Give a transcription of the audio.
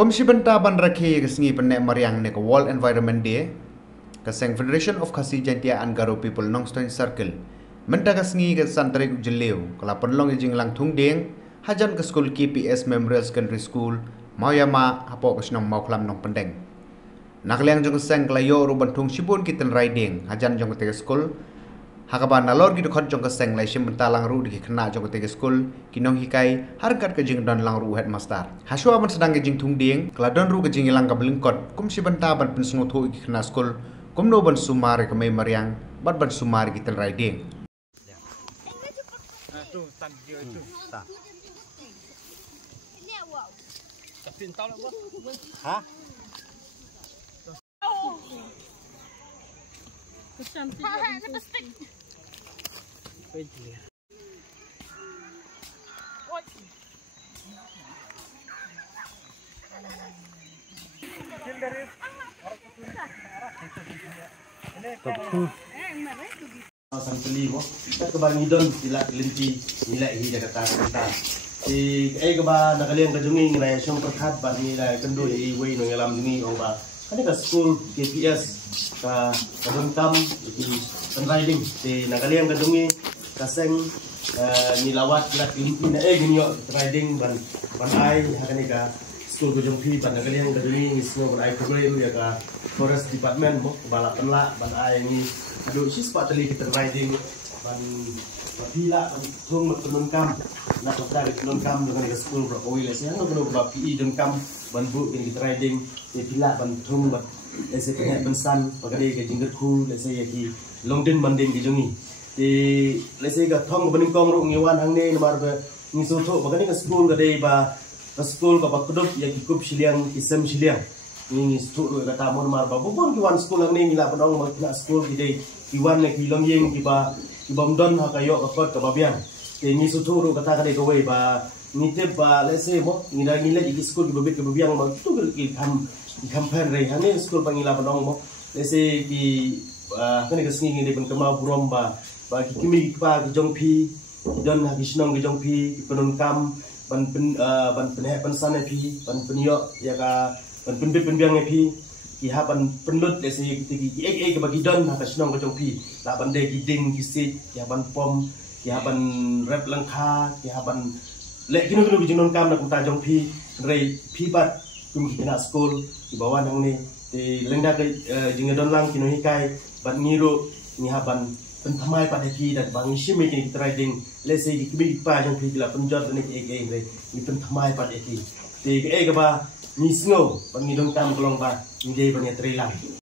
Komisi Benta Ban Rakhi Kesengi Penek Mariang Nek World Environment Day Keseng Federation of Khasi Jantia Angaro People Nongstoin Circle Menta Kesengi Kesan Tarik Jeleu Kelapan Long Jing Lang Tung Deng Hajan ke School KPS Memorial Secondary School Mauyama Hapok Kesnong Mauklam Nong Pendeng Nakliang Jong Keseng Kelayo Ruban Tung Shibun Kiten Riding Hajan Jong Ketega School Hakaban nalor gitu khot jong keseng lai sim benta lang ru di kena jong ketega school kinong hikai harkat ke jing don lang ru headmaster haswa man sedang ke jing tung ding keladon ru ke jing ilang ka belingkot kum si benta ban pensungo thu ki kena school kum no ban sumare ke mai mariang ban sumare kitel riding tu tan dia itu tak ini wow tapi tahu lah ha cantik ada stick. Pergi. Oi. Sampeli mo. Kebang idon sila kelinci nilai hi jaga kata. Si keba nakaliang kajungi nilai syong perkat ban nilai kendo i wei no ngalam jungi oba. Kani ka school KPS ka kadungtam di penriding di nakaliang kadungi kaseng nilawat lat limpi na ginyo riding ban ai hakani ka school kajungpi ban nakaliang kadungi ngisno ban ai program ya ka forest department mo balak penla ban ai ni adu sis patali kita riding ban pila ban thung penungkam na kota penungkam dengan ka school bro oil siang no ba PE dungkam ban bu kita riding di pila ban thung ban lese kena bensan pagade ke jingger khu lese yaki longden manding ki jungi ti lese ga thong baning kong ru ngiwan hangne nomar be ni so tho pagade ka school ga dei ba ka school ka bakdup yaki kup siliang isem siliang ni stu ru ga tamon mar ba bubon ki wan school hangne ni la panong ma kena school ki dei ki wan ne ki long yeng ki ba ki bomdon ha ka yo ka pot ka babian ti ni so tho ru ka ta ga dei ko wei ba ni te ba lese mo ni la ki school ki babit ka babiang ma tu ki tham campaign rei hane school pangila panong mo lese ki kene ke singi ngi ben kema burom ba ki kimi pa ki jongpi don ha ki sinong ki jongpi ki penungkam ban penhe pensan pi ban penyo ya ka ban penbiang pi ki ha ban penlut lese ki ek bagi don ha ka sinong ki jongpi la ban de ki ding ki sit ki ha ban pom ki ha ban rep langkha ki ha ban le kinu ki jinong kam na kuta jongpi rei pi bat kum kena school di bawah nang ni di lengda ke jingadon lang kino hikai ban ngiro ni haban pentamai pada ki dan bang shimi ki trading lese ki bi pa jang pi la penjot ni ke ni pentamai pada ki di ke ba ni snow ban ngidon kam kolong ba ni dei ban ya trailang